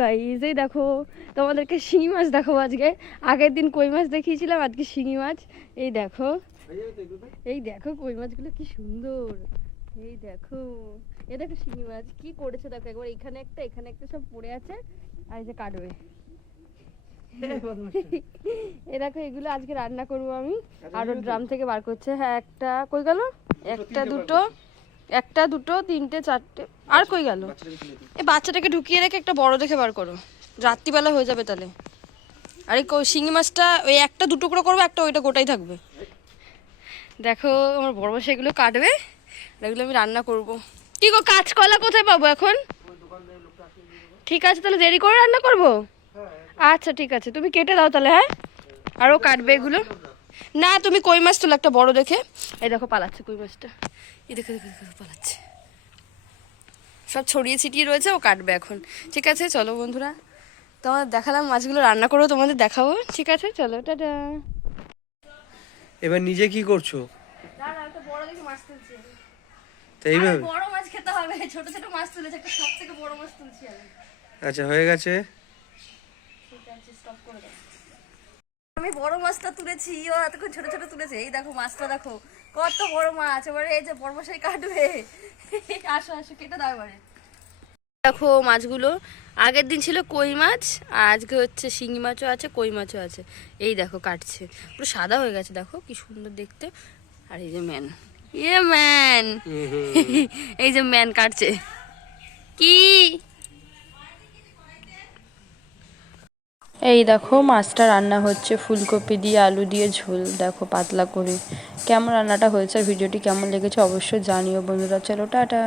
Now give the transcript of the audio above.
Guys এই দেখো তোমাদেরকে শিঙি মাছ দেখাবো আজকে। আগের দিন কই মাছ দেখিয়েছিলাম, আজকে শিঙি মাছ। এই দেখো, এই দেখো কই মাছগুলো কি সুন্দর। এই দেখো, এ দেখো শিঙি মাছ কি করেছে দেখো, একবার এখানে একটা সব পড়ে আছে। আর এই যে কাটবে এ দেখো, এগুলো আজকে রান্না করবো আমি। আরো ড্রাম থেকে বার করছে। হ্যাঁ, একটা কই গেল, একটা দুটো তিনটে চারটে, আর কই গেল? এই বাচ্চাটাকে ঢুকিয়ে রেখে একটা বড় দেখে বার করো, রাত্রিবেলা হয়ে যাবে তাহলে। আর এই শিঙি মাছটা ওই একটা দুটো করে করবো, একটা ওইটা গোটাই থাকবে। দেখো আমার বড় বড় সেগুলো কাটবে, এগুলো আমি রান্না করব। কি গো, কাঁচকলা কোথায় পাবো এখন? ঠিক আছে, তাহলে দেরি করে রান্না করব। আচ্ছা ঠিক আছে, তুমি কেটে দাও তাহলে। হ্যাঁ, আরও কাটবে এগুলো। না, তুমি কই মাছ তোলো একটা বড় দেখে। এই দেখো পালাচ্ছে কই মাছটা, এই দেখো দেখো দেখো পালাচ্ছে। সব ছড়িয়ে ছিটিয়ে রয়েছে, ও কাটবে এখন। ঠিক আছে চলো বন্ধুরা, তোমাদের দেখালাম মাছগুলো রান্না করবো, তোমাদের দেখাবো। ঠিক আছে চলো, টাটা। এবার নিজে কি করছো? বড় দেখে মাছ তুলছি। তো এইভাবে বড় মাছ খেতে হবে, ছোট ছোট মাছ তুলেছে, একটা সব থেকে বড় মাছ তুলছি আমি। আচ্ছা হয়ে গেছে। ঠিক আছে, স্টপ করে দাও। আমি বড় মাছটা তুলেছি, ও এতক্ষণ ছোট ছোট তুলেছে। এই দেখো মাছটা দেখো, কত বড় মাছ। এবারে এই যে বড় মশাই কাটবে। আসো আসো, কেটে দাও এবারে। দেখো মাছগুলো, আগের দিন ছিল কই মাছ, আজকে হচ্ছে শিঙি মাছও আছে, কই মাছও আছে। এই দেখো কাটছে, পুরো সাদা হয়ে গেছে, দেখো কি সুন্দর দেখতে। আর এই যে ম্যান, ম্যান এই যে ম্যান কাটছে। কি এই দেখো মাছটা রান্না হচ্ছে, ফুলকপি দিয়ে আলু দিয়ে ঝোল, দেখো পাতলা করে। কেমন রান্নাটা হয়েছে, ভিডিওটি কেমন লেগেছে অবশ্যই জানিও বন্ধুরা। চলো টাটা।